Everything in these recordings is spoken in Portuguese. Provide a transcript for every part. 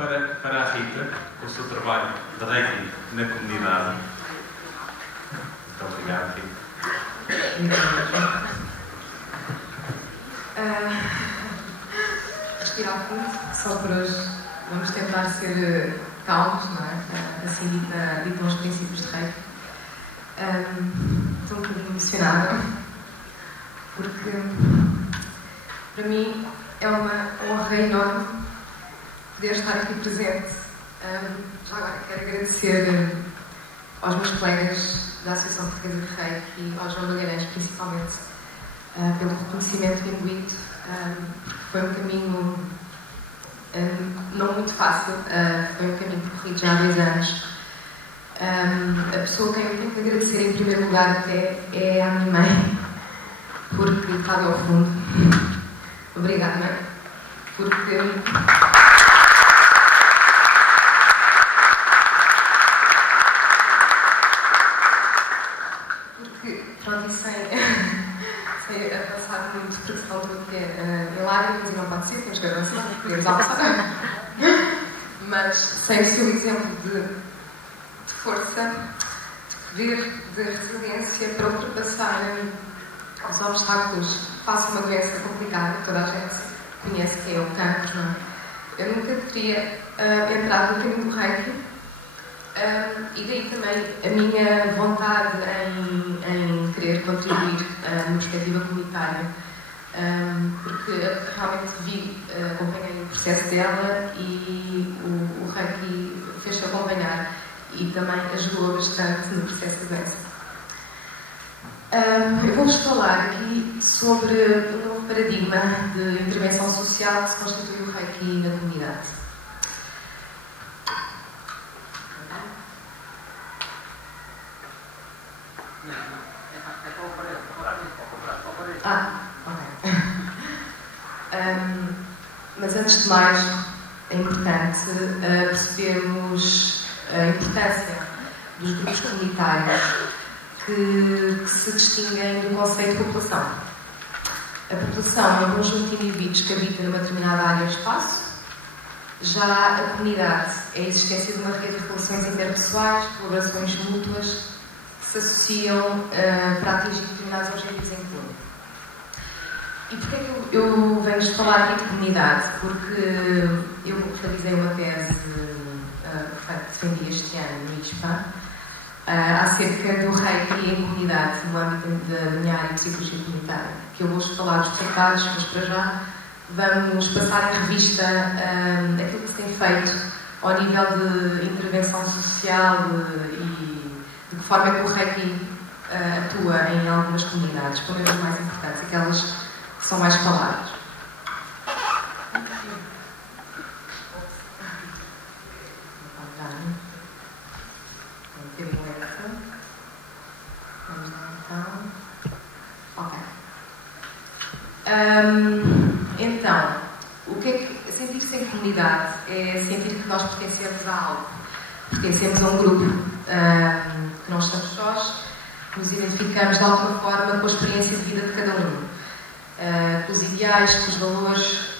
para a Rita, o seu trabalho de Reiki na comunidade. Muito obrigado, Rita. Respirar fundo, só por hoje. Vamos tentar ser calmos, não é? Assim ditam os princípios de Reiki. Estou um bocadinho emocionada, porque para mim é uma honra enorme poder estar aqui presente. Já agora quero agradecer aos meus colegas da Associação Portuguesa de Reiki e ao João Magalhães, principalmente, pelo reconhecimento imbuído. Foi um caminho não muito fácil, foi um caminho percorrido já há 10 anos. A pessoa que eu tenho que agradecer em primeiro lugar até é a minha mãe, porque está ali ao fundo. Obrigada, mãe, porque pronto, e sem avançar muito, porque senão estou aqui em lágrimas e não pode ser, temos que avançar, podemos avançar. Mas sem o seu exemplo de força, de poder, de resiliência para ultrapassar os obstáculos face a uma doença complicada, toda a gente conhece que é o cancro, não é? Eu nunca teria entrado no caminho do Reiki. E daí também a minha vontade em querer contribuir na perspectiva comunitária, porque realmente acompanhei o processo dela e o Reiki fez-se acompanhar e também ajudou bastante no processo da doença. Eu vou-vos falar aqui sobre o novo paradigma de intervenção social que se constitui o Reiki na comunidade. Ok. Mas antes de mais, é importante percebermos a importância dos grupos comunitários que se distinguem do conceito de população. A população é um conjunto de indivíduos que habitam numa determinada área ou espaço. Já a comunidade é a existência de uma rede de relações interpessoais, colaborações mútuas, que se associam para atingir determinados objetivos em comum. E porquê é que eu venho falar aqui de comunidade? Porque eu realizei uma tese que defendi este ano no ISPA acerca do Reiki em comunidade, no âmbito da minha área de psicologia comunitária, que eu vou falar dos resultados, mas para já vamos passar em revista aquilo que se tem feito ao nível de intervenção social e de que forma é que o Reiki atua em algumas comunidades, pelo menos as mais importantes, aquelas que são mais faladas. Então, o que é que sentir-se em comunidade é sentir que nós pertencemos a algo, pertencemos a um grupo, que não estamos sós, nos identificamos de alguma forma com a experiência de vida de cada um, com os ideais, com os valores,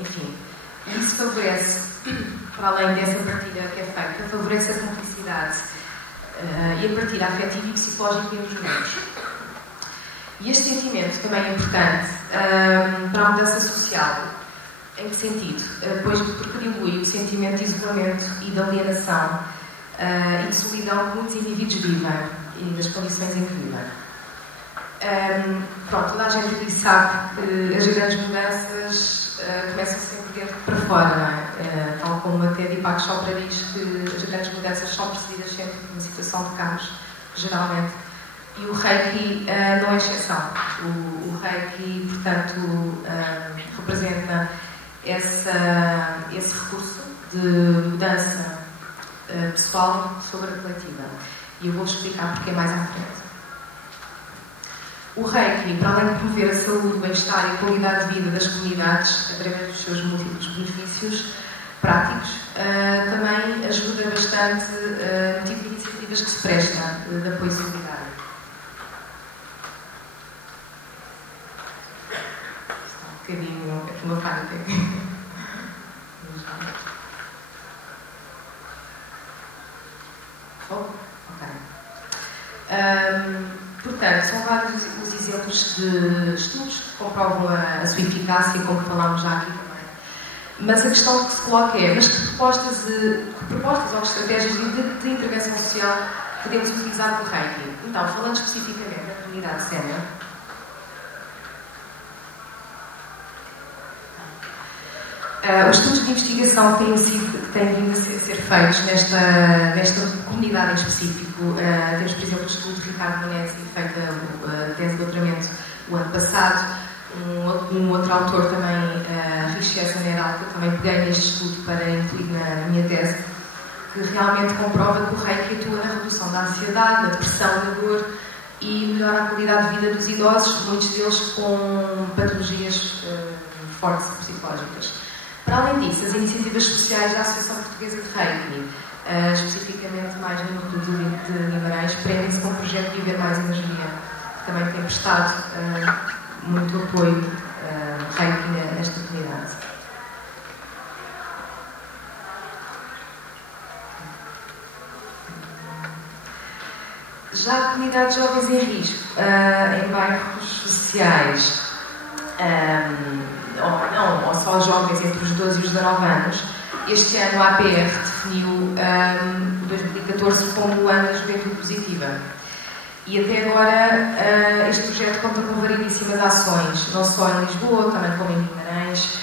enfim. E isso favorece, para além dessa partilha que é feita, favorece a cumplicidade e a partilha afetiva e psicológica entre os membros. E este sentimento também é importante para a mudança social. Em que sentido? Pois contribui o sentimento de isolamento e de alienação e de solidão que muitos indivíduos vivem e das condições em que vivem. Pronto, toda a gente aqui sabe que as grandes mudanças começam sempre dentro para fora, não é? Tal como até Deepak Chopra diz que as grandes mudanças são precedidas sempre por uma situação de caos, geralmente. E o Reiki não é exceção. O Reiki, portanto, representa esse recurso de mudança pessoal sobre a coletiva. E eu vou explicar porque é mais à frente. O Reiki, para além de promover a saúde, o bem-estar e a qualidade de vida das comunidades, através dos seus múltiplos benefícios práticos, também ajuda bastante no tipo de iniciativas que se presta de apoio solidário. Está um bocadinho... É que uma falha técnica. exemplos de estudos que comprovam a sua eficácia, como falámos já aqui também. Mas a questão que se coloca é, mas que propostas ou estratégias de intervenção social podemos utilizar com o Reiki? Então, falando especificamente da comunidade sénior, os estudos de investigação que têm vindo a ser feitos nesta comunidade em específico, temos, por exemplo, o estudo de Ricardo Manesi, feito a tese de doutoramento o ano passado, um outro autor também, Richard Zaneral, que eu também peguei neste estudo para incluir na minha tese, que realmente comprova que o Reiki atua na redução da ansiedade, da depressão, da dor e melhora a qualidade de vida dos idosos, muitos deles com patologias fortes psicológicas. Para além disso, as iniciativas sociais da Associação Portuguesa de Reiki, especificamente mais no núcleo de Guimarães, prendem-se com o projeto Viver Mais Energia, que também tem prestado muito apoio Reiki nesta comunidade. Já a comunidade de jovens em risco, em bairros sociais, ou só jovens entre os 12 e os 19 anos, este ano a APR definiu 2014 como o ano da juventude positiva. E até agora este projeto conta com variedíssimas ações, não só em Lisboa, também como em Guimarães,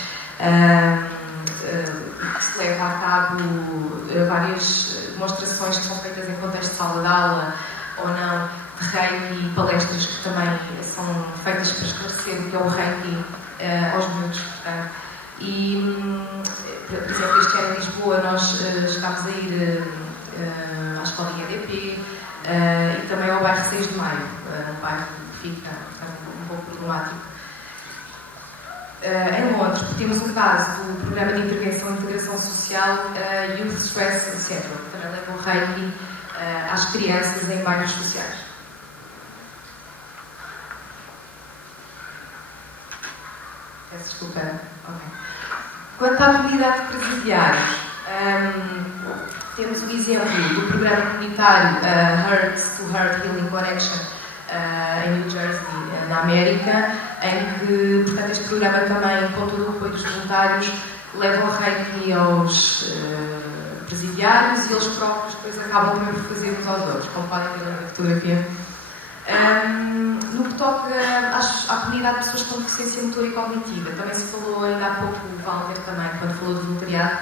que se leva a cabo várias demonstrações que são feitas em contexto de sala de aula ou não, de Reiki, palestras que também são feitas para esclarecer o que é o Reiki aos miúdos. E, por exemplo, este ano em Lisboa nós estamos a ir à escolinha EDP e também ao bairro 6 de Maio, um bairro que fica um pouco problemático. Em Londres, temos um caso do Programa de Intervenção e Integração Social Youth Stress Center, que também leva o Reiki às crianças em bairros sociais. Peço desculpa. Okay. Quanto à comunidade de presidiários, temos o exemplo do programa comunitário Heart to Heart Healing Connection em New Jersey, na América, em que, portanto, este programa também, com todo o apoio dos voluntários, leva o Reiki aos presidiários e eles próprios depois acabam também por fazer uns aos outros, como podem ver na fotografia. No que toca à comunidade de pessoas com deficiência motora e cognitiva, também se falou ainda há pouco, o Walter também, quando falou do voluntariado,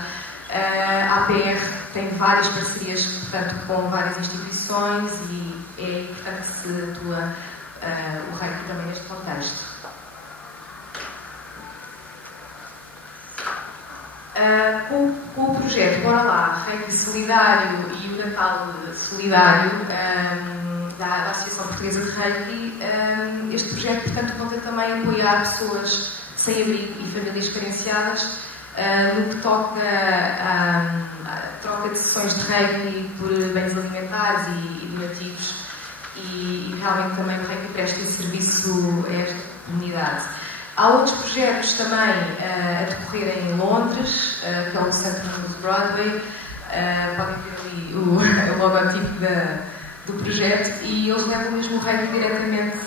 a APR tem várias parcerias, portanto, com várias instituições e é aí, portanto, que se atua o Reiki também neste contexto. Com o projeto Bora Lá, Reiki Solidário e o Natal Solidário da Associação Portuguesa de Reiki, este projeto, portanto, conta também a apoiar pessoas sem abrigo e famílias carenciadas no que toca à troca de sessões de Reiki por bens alimentares e donativos e realmente também o Reiki presta esse serviço a esta comunidade. Há outros projetos também a decorrer em Londres, que é o Centro de Broadway. Podem ver ali o logotipo do projeto e eles levam mesmo o Reiki diretamente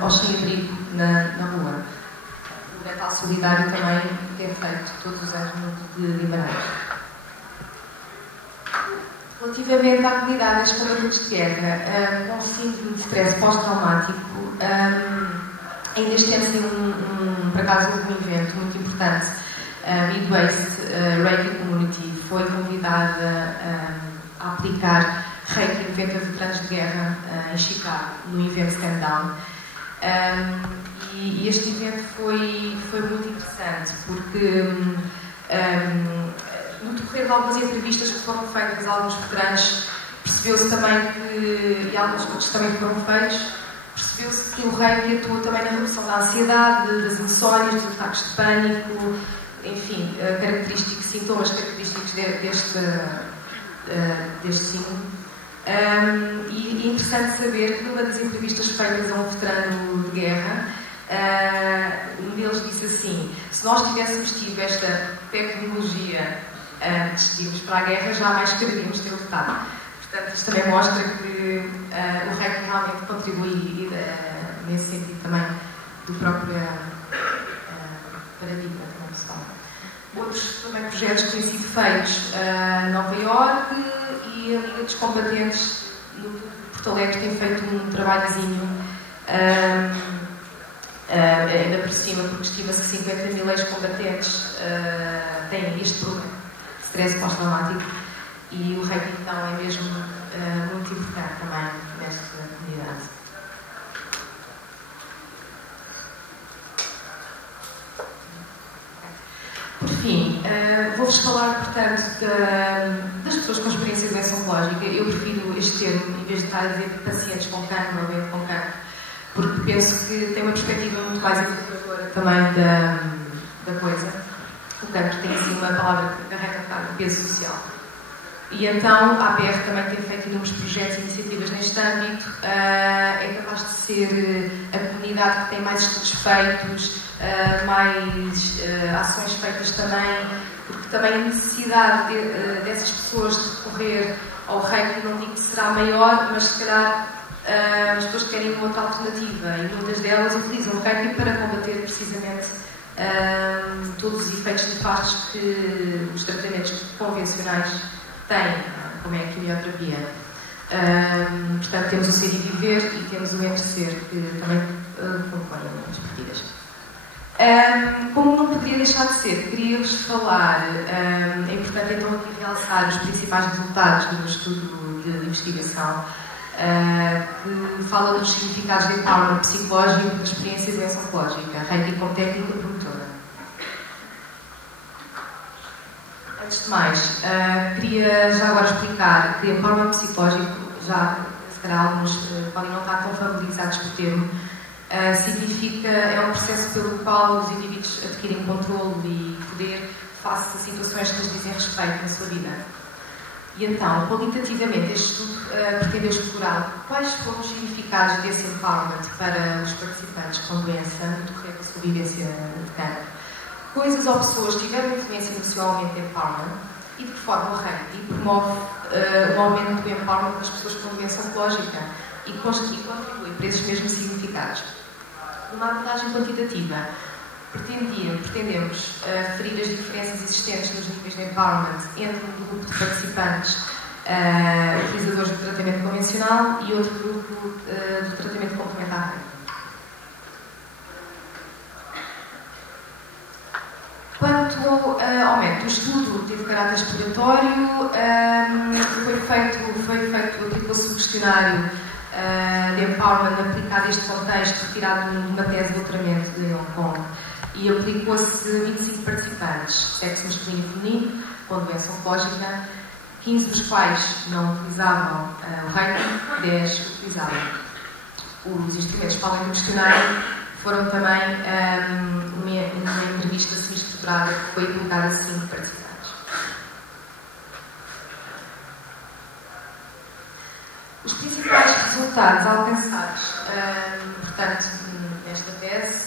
aos sem-abrigo na rua. O Natal Solidário também é feito todos os anos no de Guimarães. Relativamente à comunidade das combatentes de guerra, com síndrome de stress pós-traumático, ainda este ano, por acaso, houve um evento muito importante. A Midwest Reiki Community foi convidada a aplicar Reiki em 90 veteranos de guerra em Chicago, no evento Stand Down. E este evento foi muito interessante, porque no decorrer de algumas entrevistas que foram feitas a alguns veteranos, percebeu-se também que, e alguns estudos também foram feitos, percebeu-se que o Reiki atua também na redução da ansiedade, das insónias, dos ataques de pânico, enfim, sintomas característicos deste síndrome. E é interessante saber que numa das entrevistas feitas a um veterano de guerra, um deles disse assim: se nós tivéssemos tido esta tecnologia antes de irmos para a guerra, jamais quereríamos ter lutado. Portanto, isto também mostra que o Reiki realmente contribui nesse sentido também do próprio paradigma também pessoal. Outros também projetos que têm sido feitos em Nova Iorque e a Liga dos Combatentes no Porto Alegre tem feito um trabalhozinho ainda por cima, porque estima-se que 50 mil ex-combatentes têm este problema, stress pós-traumático, e o Reiki então é mesmo muito importante também nesta comunidade. Por fim, vou-vos falar, portanto, das pessoas com experiência de doença oncológica. Eu prefiro este termo, em vez de estar a dizer pacientes com cancro ou doentes com cancro, porque penso que tem uma perspectiva muito mais educadora também da coisa. O cancro tem, assim, uma palavra que carrega um peso social. E então, a APR também tem feito inúmeros projetos e iniciativas neste âmbito. É capaz de ser a comunidade que tem mais estudos feitos, mais ações feitas também, porque também a necessidade dessas pessoas de recorrer ao Reiki, não digo que será maior, mas se calhar as pessoas querem uma outra alternativa, e muitas delas utilizam o Reiki para combater precisamente todos os efeitos nefastos que os tratamentos convencionais têm, como é a quimioterapia. Portanto, temos o Ser e Viver e temos o Envelhecer, que também compõem as partidas. Como não poderia deixar de ser, queria-vos falar, é importante então aqui realçar os principais resultados do estudo de investigação, que fala dos significados de empowerment psicológico da experiência de doença oncológica, Reiki como técnica promotora. Antes de mais, queria já agora explicar que empowerment psicológico, já se calhar alguns podem não estar tão familiarizados com o termo, significa, é um processo pelo qual os indivíduos adquirem controle e poder face a situações que lhes dizem respeito na sua vida. E então, qualitativamente, este estudo pretendeu explorar quais foram os significados desse empowerment para os participantes com doença no decorrer da sua vivência de cancro. Coisas ou pessoas tiveram influência emocionalmente em empowerment e de que forma o Reiki promove o aumento do empowerment das pessoas com doença oncológica e contribui para esses mesmos significados. Numa abordagem quantitativa, pretendemos referir as diferenças existentes nos níveis de empowerment entre um grupo de participantes utilizadores do tratamento convencional e outro grupo do tratamento complementar. Quanto ao método, o estudo teve caráter exploratório, foi feito a título subquestionário de empowerment aplicado a este contexto, retirado de uma tese de doutoramento de Hong Kong, e aplicou-se a 25 participantes, sexo masculino e feminino, com doença oncológica, 15 dos quais não utilizavam o Reiki, 10 utilizavam. Os instrumentos para além do questionário foram também uma entrevista semi-estruturada que foi aplicada a 5 participantes. Os principais resultados alcançados, portanto, nesta tese,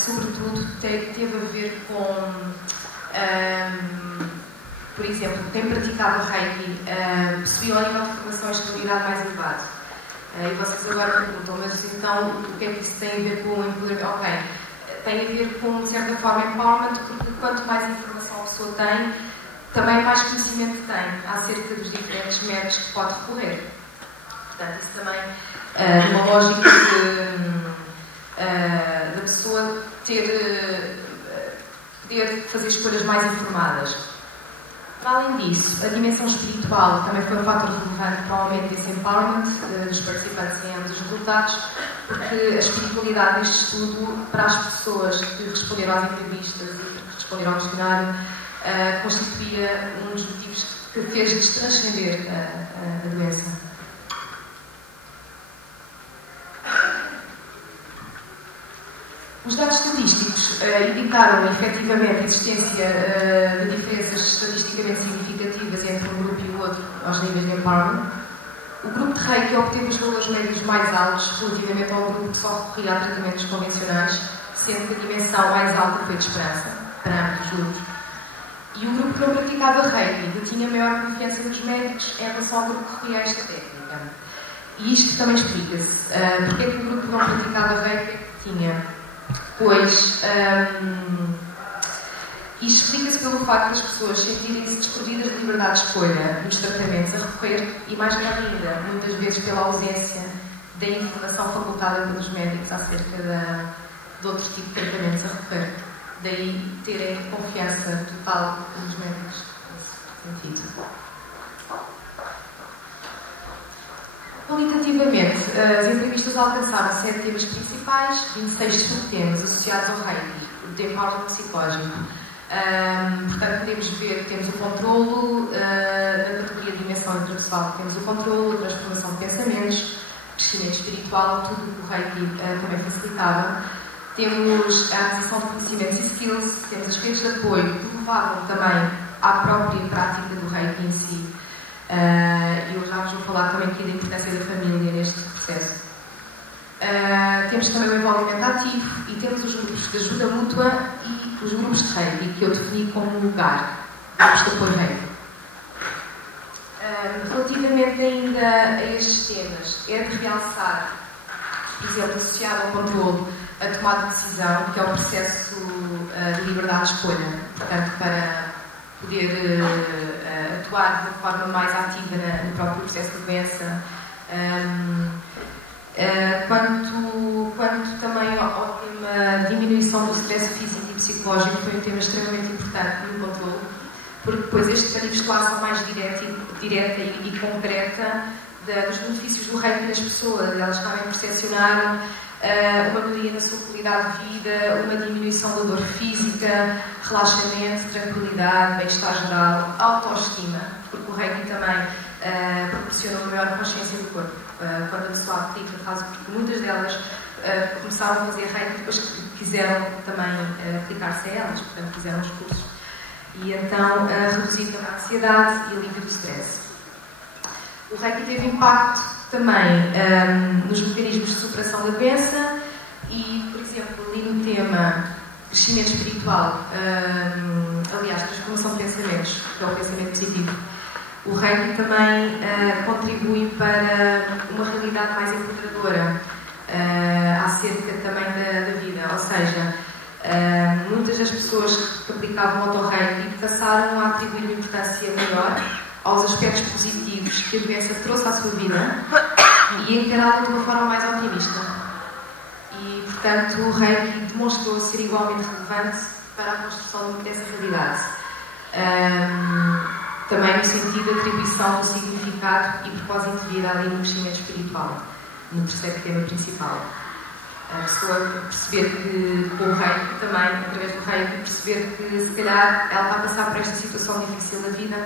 sobretudo, teve a ver com, por exemplo, quem praticava Reiki possuía um nível de formação e estabilidade mais elevado. E vocês agora perguntam, mas então o que é que isso tem a ver com o empoderamento? Ok, tem a ver com, de certa forma, empowerment, porque quanto mais informação a pessoa tem, também mais conhecimento tem acerca dos diferentes métodos que pode recorrer. Portanto, isso também é uma lógica da pessoa poder fazer escolhas mais informadas. Para além disso, a dimensão espiritual também foi um fator relevante para o aumento desse empowerment dos participantes em ambos os resultados, porque a espiritualidade deste estudo, para as pessoas que responderam às entrevistas e que responderam ao questionário, constituía um dos motivos que fez-lhes transcender a doença. Os dados estatísticos indicaram efetivamente a existência de diferenças estatisticamente significativas entre um grupo e o outro aos níveis de empowerment. O grupo de Reiki obteve os valores médios mais altos relativamente ao grupo que só recorria a tratamentos convencionais, sendo que a dimensão mais alta foi de esperança para ambos os grupos. E o grupo que não praticava Reiki tinha maior confiança nos médicos em relação ao grupo que recorria a esta técnica. E isto também explica-se. Porque é que o grupo não praticava reiki tinha? Pois, isto explica-se pelo facto das pessoas sentirem-se desprovidas de liberdade de escolha nos tratamentos a recorrer, e mais grave ainda, muitas vezes pela ausência da informação facultada pelos médicos acerca de outro tipo de tratamentos a recorrer. Daí terem confiança total nos médicos nesse sentido. Qualitativamente, as entrevistas alcançaram 7 temas principais, 26 subtemas associados ao reiki, o empowerment psicológico. Portanto, podemos ver que temos o controlo, na categoria de dimensão interpessoal, temos o controlo, a transformação de pensamentos, crescimento espiritual, tudo o que o reiki também facilitava. Temos a aquisição de conhecimentos e skills, temos as redes de apoio que levavam também à própria prática do reiki em si. Eu já vos vou falar também aqui da importância da família neste processo. Temos também o envolvimento ativo e temos os grupos de ajuda mútua e os grupos de reiki, que eu defini como lugar, grupos de apoio reiki. Relativamente ainda a estes temas, é de realçar, por exemplo, associado ao controle, a tomada de decisão, que é um processo de liberdade de escolha, portanto, para poder atuar de uma forma mais ativa no próprio processo de doença. Quanto também ao tema diminuição do stress físico e psicológico, foi um tema extremamente importante no controle, porque depois esta manifestação mais direta e concreta dos benefícios do reiki nas pessoas, elas também percepcionaram uma melhoria na sua qualidade de vida, uma diminuição da dor física, relaxamento, tranquilidade, bem-estar geral, autoestima, porque o reiki também proporciona uma maior consciência do corpo. Quando a pessoa aplica, porque muitas delas começaram a fazer reiki e depois quiseram também aplicar-se a elas, portanto fizeram os cursos. E então reduzir a ansiedade e alívio do stress. O reiki teve impacto também nos mecanismos de superação da doença e, por exemplo, ali no tema crescimento espiritual, aliás, transformação de pensamentos, que é o pensamento positivo, o reiki também contribui para uma realidade mais empoderadora acerca também da vida, ou seja, muitas das pessoas que aplicavam o auto-reiki passaram a atribuir uma importância maior aos aspectos positivos que a doença trouxe à sua vida e encará-la de uma forma mais otimista. E, portanto, o reiki demonstrou ser igualmente relevante para a construção dessa realidade. Também no sentido de atribuição do significado e propósito de vida ali no crescimento espiritual, no terceiro tema principal. A pessoa perceber que, com o reiki também, através do reiki, perceber que se calhar ela está a passar por esta situação difícil da vida,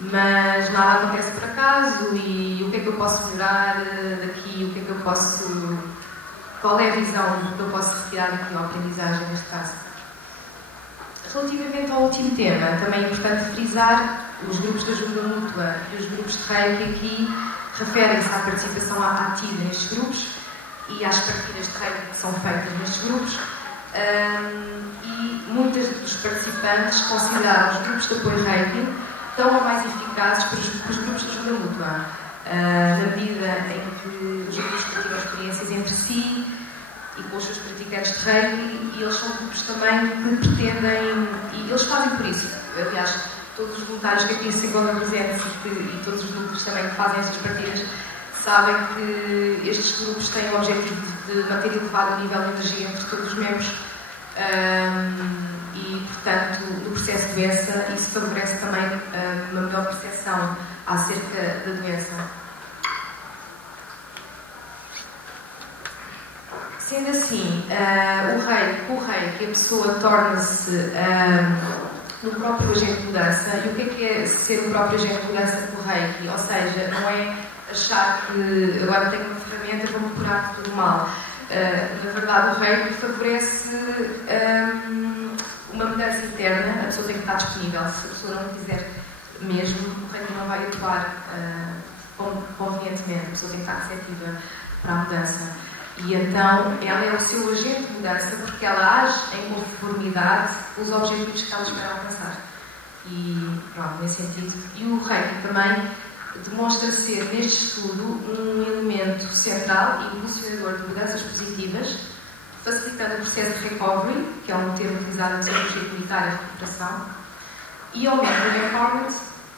mas nada acontece por acaso, e o que é que eu posso melhorar daqui, o que é que eu posso, qual é a visão que eu posso retirar daqui, a aprendizagem neste caso. Relativamente ao último tema, também é importante frisar os grupos de ajuda mútua e os grupos de reiki aqui referem-se à participação ativa nestes grupos e às partilhas de reiki que são feitas nestes grupos, e muitos dos participantes consideram os grupos de apoio reiki tão ou mais eficazes que os grupos de ajuda mútua, na medida em que os grupos partilham experiências entre si e com os seus praticantes de reiki, e eles são grupos também que pretendem, e eles fazem por isso, aliás, todos os voluntários que aqui se encontram presentes e todos os núcleos também que fazem estas partilhas sabem que estes grupos têm o objetivo de manter elevado o nível de energia entre todos os membros, e, portanto, no processo de doença, isso favorece também uma melhor percepção acerca da doença. Sendo assim, com o reiki, a pessoa torna-se no próprio agente de mudança. E o que é ser o próprio agente de mudança com o reiki? Ou seja, não é achar que agora tenho uma ferramenta, vou-me curar de tudo mal. Na verdade, o reiki favorece uma mudança interna. A pessoa tem que estar disponível. Se a pessoa não quiser mesmo, o reiki não vai atuar convenientemente. A pessoa tem que estar receptiva para a mudança. E então ela é o seu agente de mudança porque ela age em conformidade com os objetivos que ela espera alcançar. E pronto, nesse sentido. E o reiki também demonstra ser, neste estudo, um elemento central e impulsionador de mudanças positivas, facilitando o processo de recovery, que é um termo utilizado na psicologia comunitária de recuperação, e aumenta o empowerment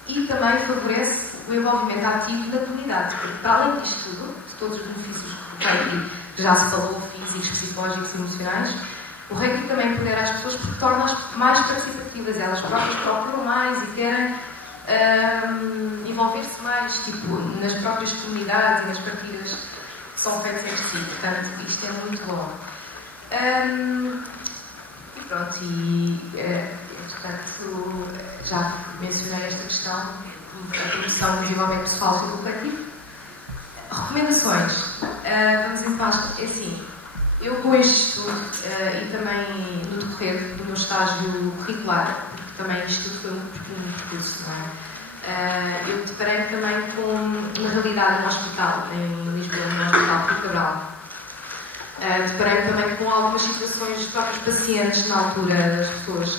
e também favorece o envolvimento ativo na comunidade, porque, para além disto tudo, de todos os benefícios do Reiki, que já se falou, físicos, psicológicos e emocionais, o Reiki também empodera as pessoas porque torna-as mais participativas, elas próprias procuram mais e querem envolver-se mais, tipo, nas próprias comunidades e nas partilhas que são feitas entre si. Portanto, isto é muito bom. E pronto, portanto, já mencionei esta questão da promoção do desenvolvimento pessoal sobre o coletivo. Recomendações. Vamos em paz. É assim, eu com este estudo e também no decorrer do meu estágio curricular, porque também este estudo foi um percurso, não é? Eu deparei também com, na realidade, um hospital em Lisboa, no Hospital Rui Cabral. Deparei também com algumas situações dos próprios pacientes na altura das pessoas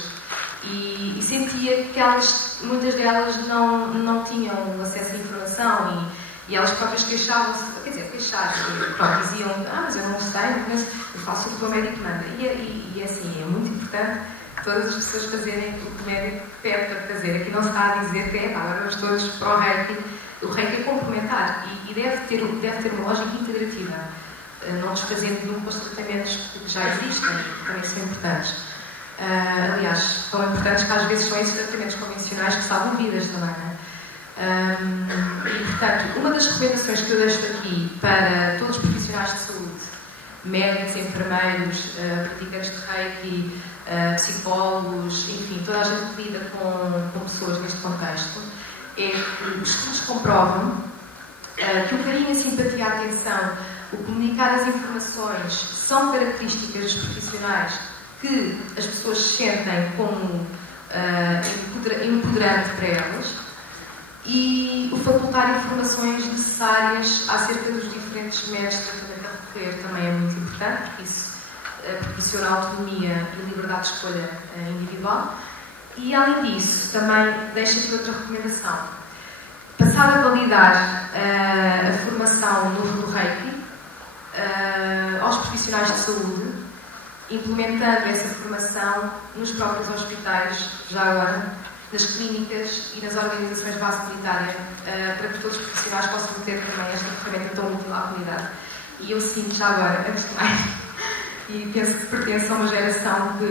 e sentia que elas, muitas delas não tinham acesso à informação e elas próprias queixavam-se, quer dizer, pronto, diziam, mas eu não sei, mas eu faço o que o médico manda. E assim, é muito importante todas as pessoas fazerem o que o médico pede para fazer. Aqui não se está a dizer que agora vamos todos para o Reiki. O Reiki é complementar e deve ter uma lógica integrativa, não desfazendo nenhum com os tratamentos que já existem, que também são importantes. Aliás, tão importantes que às vezes são esses tratamentos convencionais que salvam vidas também, não é? E, portanto, uma das recomendações que eu deixo aqui para todos os profissionais de saúde, médicos, enfermeiros, praticantes de Reiki, psicólogos, enfim, toda a gente que lida com pessoas neste contexto, é que os estudos comprovam que o carinho, a simpatia e a atenção, o comunicar as informações são características dos profissionais que as pessoas sentem como empoderante para elas e o facultar informações necessárias acerca dos diferentes métodos de tratamento a recorrer também é muito importante, porque isso proporciona autonomia e liberdade de escolha individual. E, além disso, também deixo aqui outra recomendação. Passar a validar a formação no Reiki aos profissionais de saúde, implementando essa formação nos próprios hospitais, já agora, nas clínicas e nas organizações de base comunitária, para que todos os profissionais possam ter também esta ferramenta tão útil à comunidade. E eu sinto já agora, antes de mais, e penso que pertenço a uma geração que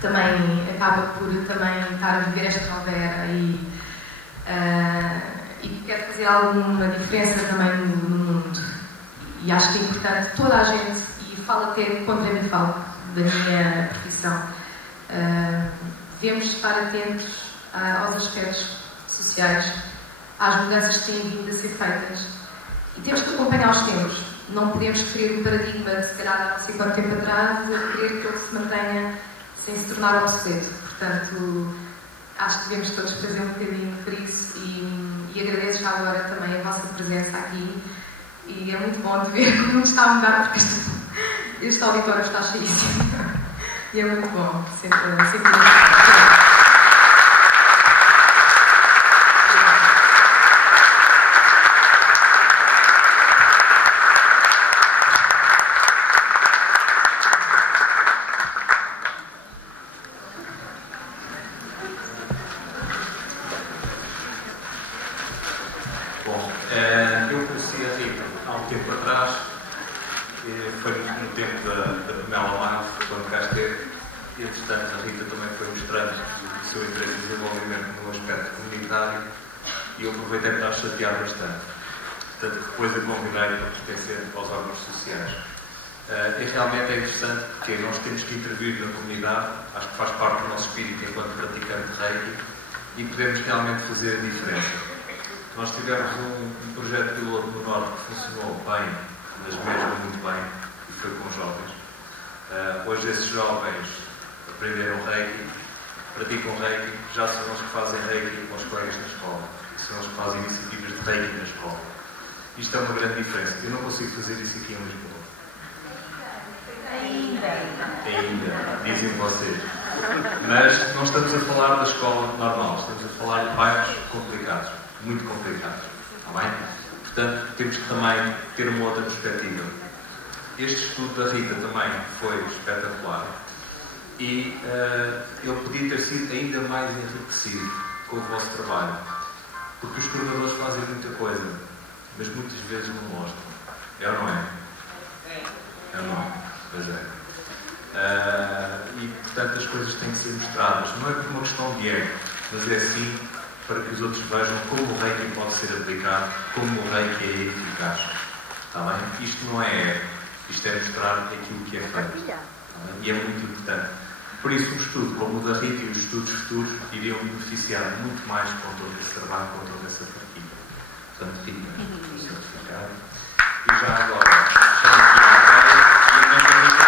também acaba por também estar a viver esta nova era e que quer fazer alguma diferença também no mundo. E acho que é importante toda a gente, e falo até contra mim, falo da minha profissão, devemos estar atentos aos aspectos sociais, às mudanças que têm vindo a ser feitas e temos que acompanhar os tempos. Não podemos querer um paradigma de se calhar há não sei quanto tempo atrás a querer que ele se mantenha sem se tornar obsoleto. Portanto, acho que devemos todos fazer um bocadinho por isso e agradeço já agora também a vossa presença aqui e é muito bom de ver como está a mudar porque este auditório está cheíssimo e é muito bom sempre eu conheci a Rita há um tempo atrás, foi no tempo da Pamela Marro, quando cá esteve, e entretanto a Rita também foi mostrando o seu interesse em desenvolvimento no aspecto comunitário e eu aproveitei para a chatear bastante. Portanto, depois a convidei para pertencer aos órgãos sociais. E realmente é interessante porque nós temos que intervir na comunidade, acho que faz parte do nosso espírito enquanto praticante de Reiki e podemos realmente fazer a diferença. Nós tivemos um projeto piloto no Norte que funcionou bem, mas mesmo muito bem, e foi com jovens. Hoje esses jovens aprenderam Reiki, praticam Reiki, já são os que fazem Reiki com os colegas na escola, são os que fazem iniciativas de Reiki na escola. Isto é uma grande diferença. Eu não consigo fazer isso aqui em Lisboa. Ainda, dizem vocês. Mas não estamos a falar da escola normal, estamos a falar de bairros complicados, muito complicados. Está bem? Portanto, temos que também ter uma outra perspectiva. Este estudo da Rita também foi espetacular e ele podia ter sido ainda mais enriquecido com o vosso trabalho, porque os coordenadores fazem muita coisa, mas muitas vezes não mostram. É ou não é? É ou não é? Pois é. E, portanto, as coisas têm que ser mostradas. Não é por uma questão de ego, mas é sim para que os outros vejam como o Reiki pode ser aplicado, como o Reiki é eficaz. Está bem? Isto não é ego. Isto é mostrar aquilo que é feito. Tá, e é muito importante. Por isso, um estudo como o da Rita e os estudos futuros iriam beneficiar muito mais com todo esse trabalho, com toda essa partilha. Portanto, Rita, o certificado. E já agora, chamo aqui a Andréia e a minha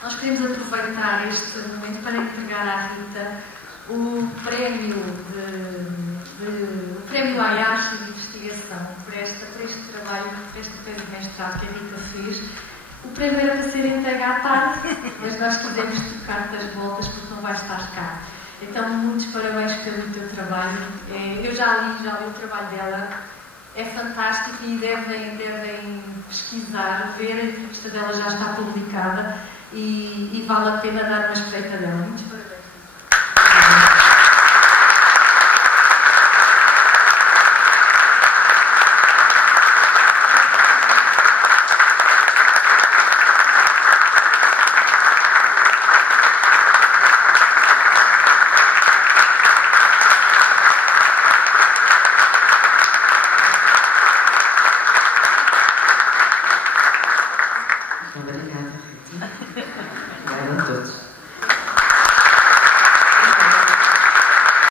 Nós queremos aproveitar este momento para entregar à Rita o prémio Ayashi de investigação por este trabalho, por este prémio de mestrado que a Rita fez. O prémio era para ser entregue à tarde, mas nós quisemos trocar das voltas porque não vai estar cá. Então, muitos parabéns pelo teu trabalho. Eu já li o trabalho dela. É fantástico e devem pesquisar, ver, a entrevista dela já está publicada e vale a pena dar uma espreita dela. Muitos parabéns. Obrigada, Rita. Obrigada a todos.